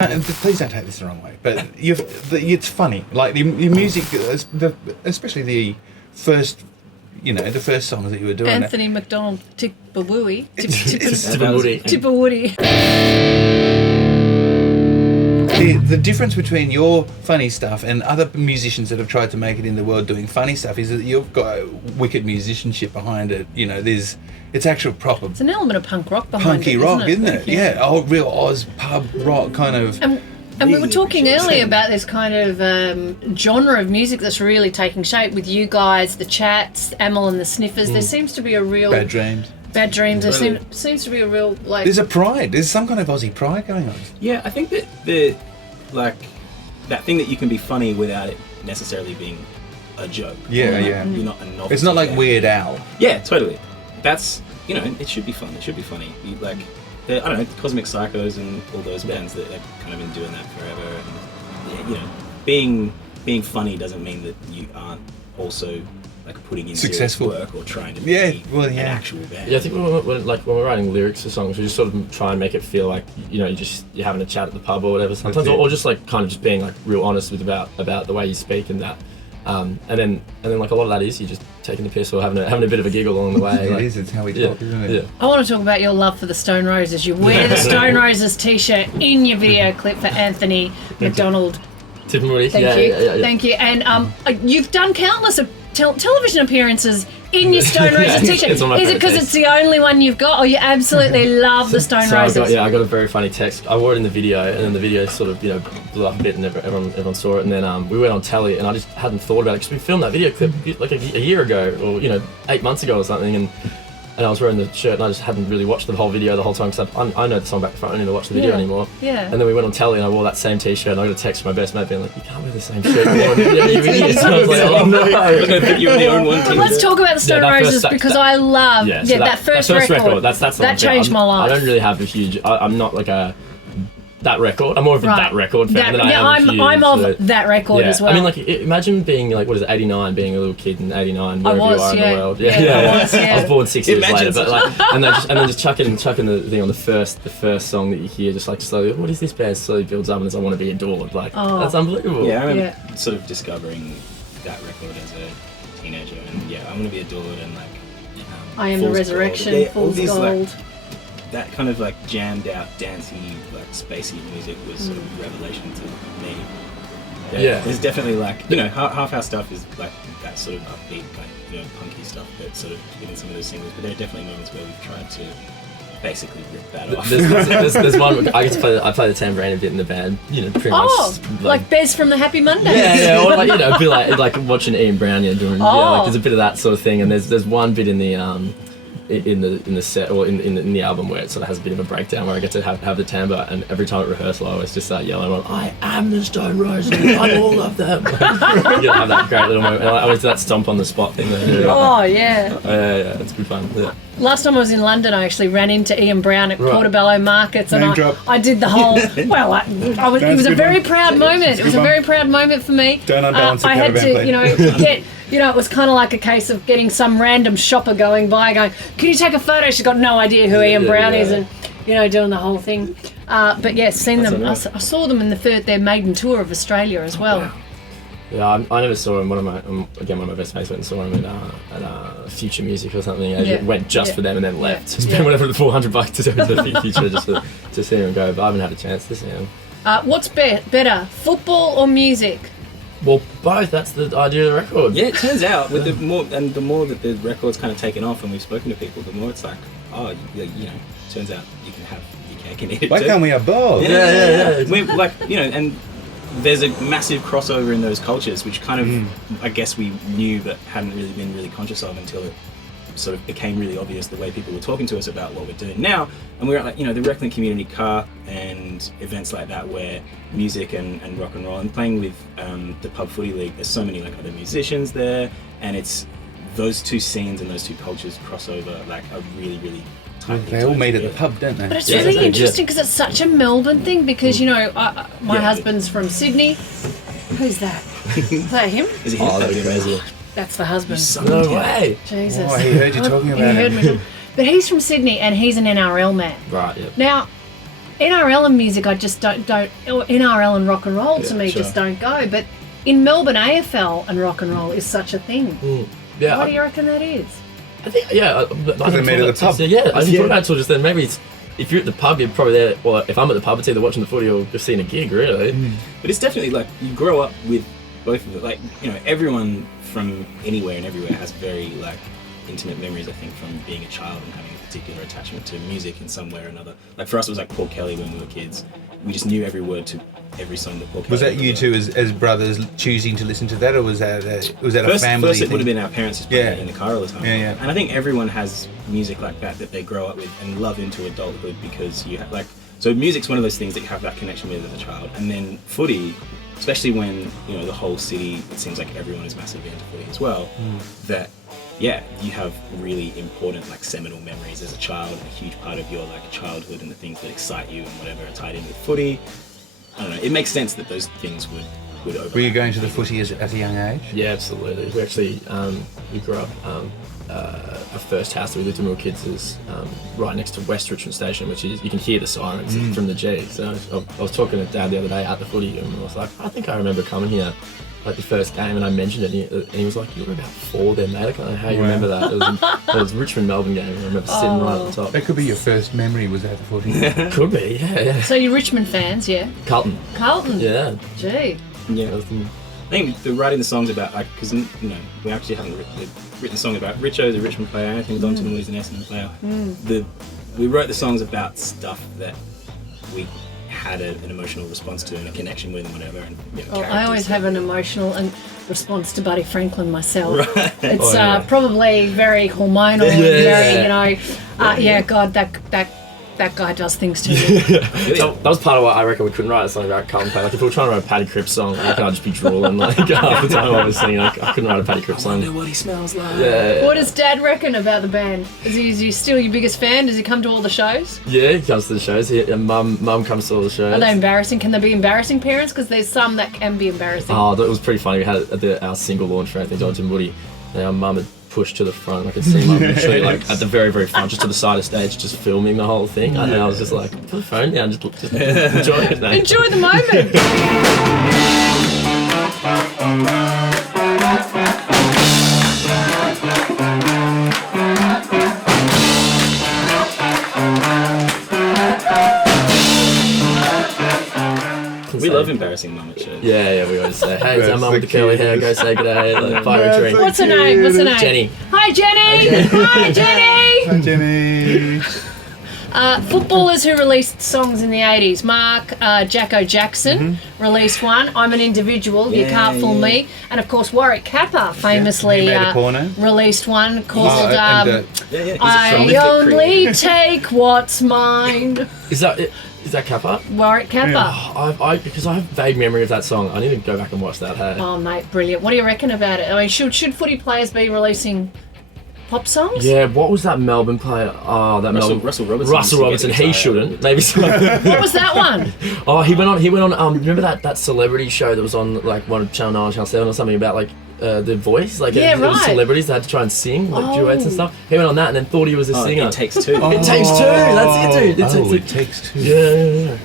Please don't take this the wrong way, but it's funny. Like your music, especially the first, the first songs that you were doing. Anthony McDonald, Tipperwoody. The difference between your funny stuff and other musicians that have tried to make it in the world doing funny stuff is that you've got wicked musicianship behind it. It's actual proper. It's an element of punk rock behind punky it, rock, isn't it? Yeah. Old real Oz pub rock kind of. And we were talking earlier about this kind of genre of music that's really taking shape with you guys, the Chats, Amel and the Sniffers. There seems to be a real Bad Dreams. There seems to be a real like. There's a pride. There's some kind of Aussie pride going on. Yeah, I think that that thing that you can be funny without it necessarily being a joke. Yeah. You're not a novelty. It's not like Weird Al. Yeah, totally. That's it should be fun. It should be funny. I don't know, Cosmic Psychos and all those bands that have kind of been doing that forever. And being funny doesn't mean that you aren't also putting in successful serious work or trying to be an actual band. Yeah, I think when we're writing lyrics for songs, we just sort of try and make it feel like you're having a chat at the pub or whatever sometimes, or just kind of just being real honest about the way you speak and that. And then a lot of that is you just taking the piss or having a bit of a giggle along the way. It is. It's how we talk, isn't it? Yeah. I want to talk about your love for the Stone Roses. You wear the Stone Roses t-shirt in your video clip for Anthony McDonald. Tipperwoody. Thank you. And you've done countless television appearances in your Stone Roses t-shirt. Is it because it's the only one you've got, or you absolutely love the Stone Roses? I got a very funny text. I wore it in the video, and then the video sort of blew up a bit, and everyone saw it. And then we went on telly, and I just hadn't thought about it because we filmed that video clip like a year ago, or 8 months ago or something, and I was wearing the shirt, and I just hadn't really watched the whole video the whole time because I know the song back to front. I don't need to watch the video anymore. Yeah. And then we went on telly, and I wore that same t-shirt, and I got a text from my best mate being like, "You can't wear the same shirt anymore." You idiots. And I was like, "Oh no!" You only own one t-shirt. Let's talk about the Stone Roses because I love that first record. That changed my life. I don't really have a huge. I'm not like that record. I'm more of a that record fan than I am huge. I'm of that record as well. I mean, imagine being 89, being a little kid in 89, wherever you are in the world. I was born 6 years later, but and then just chucking the thing on the first song that you hear, just slowly, what is this band? Slowly builds up, and it's I Want to Be Adored. That's unbelievable. Yeah, I remember sort of discovering that record as a teenager, and I Want to Be Adored, and I Am the Resurrection, Fool's Gold. That kind of jammed out, dancey, spacey music was sort of a revelation to me. Yeah. There's definitely half our stuff is that sort of upbeat, punky stuff that's sort of within some of those singles, but there are definitely moments where we've tried to basically rip that off. There's one, I play the tambourine a bit in the band, pretty much. Like Bez from the Happy Mondays. Yeah, or a bit like watching Ian Brown, doing, there's a bit of that sort of thing, and there's one bit in the in the set or in the album where it sort of has a bit of a breakdown where I get to have the timbre, and every time at rehearsal I always just start yelling, "I am the Stone Roses, I'm all of them." You have that great little moment. And I always do that stomp on the spot thing. Oh yeah. Yeah, it's good fun. Yeah. Last time I was in London, I actually ran into Ian Brown at Portobello Markets, and I did the whole. Well, it was a very proud moment. It was a very proud moment for me. Don't unbalance the I had to, get. It was kind of like a case of getting some random shopper going by, going, "Can you take a photo?" She's got no idea who Ian Brown is, and doing the whole thing. But seen them. I saw them in their maiden tour of Australia as well. Wow. Yeah, I never saw him. One of my best mates went and saw him at Future Music or something. I went just for them and then left. Spent whatever the $400 to go to the Future just to see him go. But I haven't had a chance to see him. What's better, football or music? Well, both. That's the idea of the record. Yeah, it turns out with the more that the record's kind of taken off and we've spoken to people, the more it's turns out you can have your cake and eat it. Why can't we have both? Yeah. We're and there's a massive crossover in those cultures, which kind of I guess we knew but hadn't really been really conscious of until it sort of became really obvious the way people were talking to us about what we're doing now. And we're at the Reckland Community Car and events like that where music and rock and roll and playing with the Pub Footy League, there's so many other musicians there, and it's those two scenes and those two cultures cross over a really, really tightly. They all meet at the pub, don't they? But it's really interesting because it's such a Melbourne thing because, my husband's from Sydney. Who's that? Is that him? Is it him? Oh, that'd be crazy. That's the husband. No way. Jesus. Oh, he heard you talking about it. But he's from Sydney and he's an NRL man. Right, yeah. Now, NRL and music, I just don't. NRL and rock and roll to me just don't go. But in Melbourne, AFL and rock and roll is such a thing. Yeah. Why do you reckon that is? I think, yeah. Because they meet at the pub. Yeah, I didn't thought about it till just then. Maybe it's, if you're at the pub, you're probably there. Well, if I'm at the pub, it's either watching the footy or just seeing a gig, really. But it's definitely like you grow up with both of it. Like, you know, everyone from anywhere and everywhere has very like intimate memories, I think, from being a child and having a particular attachment to music in some way or another. Like for us, it was like Paul Kelly when we were kids. We just knew every word to every song that Paul Kelly. Was that you two as brothers choosing to listen to that, or was that a family First, it thing? would have been our parents just playing it in the car all the time. Yeah. And I think everyone has music like that they grow up with and love into adulthood because you have like. So music's one of those things that you have that connection with as a child, and then footy, especially when you know the whole city. It seems like everyone is massively into footy as well. That. Yeah, you have really important, like, seminal memories as a child, a huge part of your, like, childhood and the things that excite you and whatever are tied in with footy. I don't know, it makes sense that those things would overlap. Were you going to the footy at a young age? Yeah, absolutely. We actually, we grew up, our first house that we lived in when we were kids is right next to West Richmond Station, which is, you can hear the sirens from the G. So I was talking to Dad the other day at the footy and I was like, I think I remember coming here like the first game, and I mentioned it, and he was like, "You were about 4 then, mate." I don't know how you remember that. It was Richmond Melbourne game. And I remember sitting right at the top. That could be your first memory. Was at the footy? Could be, yeah. So you're Richmond fans, yeah? Carlton. Yeah. Gee. Yeah. I think the writing the songs about, like, because you know we actually haven't written songs about Richo's a Richmond player. I think Don Timberley's an Essendon player. We wrote the songs about stuff that we had an emotional response to and a connection with and whatever. And, you know, I always have an emotional response to Buddy Franklin myself. Right. It's probably very hormonal, very, you know, God, that guy does things to me. That was part of why I reckon we couldn't write a song about Carlton play. Like if we were trying to write a Paddy Cripps song, I reckon I'd just be drooling like half the time I was singing. Like, I couldn't write a Paddy Cripps song. I wonder what he smells like. Yeah. What does Dad reckon about the band? Is he still your biggest fan? Does he come to all the shows? Yeah, he comes to the shows. Mum comes to all the shows. Are they embarrassing? Can they be embarrassing parents? Because there's some that can be embarrassing. Oh, that was pretty funny. We had it at our single launch for Anthony Johnson Woody, and our mum had pushed to the front. I could see mum literally like at the very, very front, just to the side of stage, just filming the whole thing. And I was just like, put the phone down, just enjoy it, mate. Enjoy the moment. We love embarrassing mum at shows. Yeah, we always say, hey, it's our mum with the curly hair, go say good day, like, buy her a drink. What's her name? Jenny. Hi, Jenny. Hi, Jenny. Hi, Jenny. Footballers who released songs in the 80s. Mark Jacko Jackson released one. I'm an Individual, You Can't Fool Me. And of course, Warwick Kappa famously He made a porno. released one called He's a I prolific Only creator. Take What's Mine. Is that Kappa? Warwick Kappa. Yeah. Because I have vague memory of that song. I need to go back and watch that. Hey. Oh, mate, brilliant. What do you reckon about it? I mean, should footy players be releasing pop songs? Yeah, what was that Melbourne player? Oh, that Russell Robertson. Russell Robertson. He shouldn't. Maybe. What was that one? Oh, he went on. Remember that celebrity show that was on like one of Channel 9, Channel 7 or something about like The Voice? Like it was celebrities that had to try and sing like duets and stuff. He went on that and then thought he was a singer. It Takes Two. It Takes Two. That's it, dude. It Takes Two. Yeah.